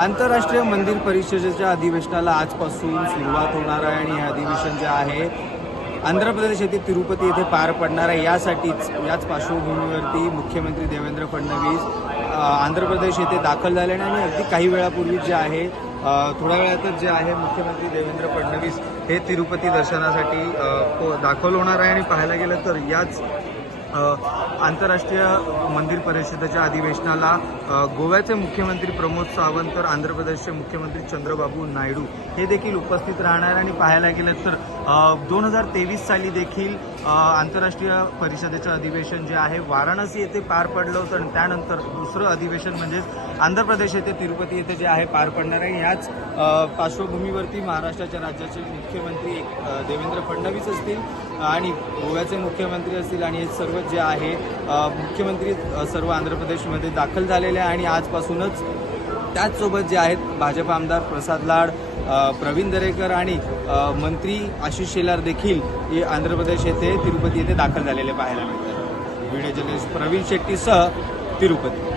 आंतरराष्ट्रीय मंदिर परिषदेच्या अधिवेशनाला आजपासून सुरुवात होणार आहे आणि हे अधिवेशन जे आहे आंध्र प्रदेश येथे तिरुपती येथे पार पडणार आहे। याच पार्श्वभूमीवरती मुख्यमंत्री देवेंद्र फडणवीस आंध्र प्रदेश येथे दाखल झाले आणि अगदी काही वेळापूर्वी जे आहे थोड्या वेळातच जे आहे मुख्यमंत्री देवेंद्र फडणवीस हे तिरुपती दर्शनासाठी दाखल होणार आहे। आणि पाहायला गेलं तर याच आंतरराष्ट्रीय मंदिर परिषदेच्या अधिवेशनाला गोव्याचे मुख्यमंत्री प्रमोद सावंत तर आंध्र प्रदेशचे मुख्यमंत्री चंद्रबाबू नायडू हे देखील उपस्थित राहणार। आणि पाहायला गेलं तर 2023 साली देखील आंतरराष्ट्रीय परिषदेचं अधिवेशन जे आहे वाराणसी येथे पार पडलं होतं आणि त्यानंतर दुसरं अधिवेशन म्हणजेच आंध्र प्रदेश येथे तिरुपती येथे जे आहे पार पडणार आहे। याच पार्श्वभूमीवरती महाराष्ट्राच्या राज्याचे मुख्यमंत्री देवेंद्र फडणवीस असतील आणि गोव्याचे मुख्यमंत्री असतील आणि हे सर्व जे आहे मुख्यमंत्री सर्व आंध्र प्रदेशमध्ये दाखल झालेले आहे। आणि आजपासूनच त्याचसोबत जे आहेत भाजप आमदार प्रसाद लाड, प्रवीण दरेकर आणि मंत्री आशिष शेलार देखील हे आंध्र प्रदेश येथे तिरुपती येथे दाखल झालेले पाहायला मिळतात। व्हिडिओ जर्नलिस्ट प्रवीण शेट्टीसह तिरुपती।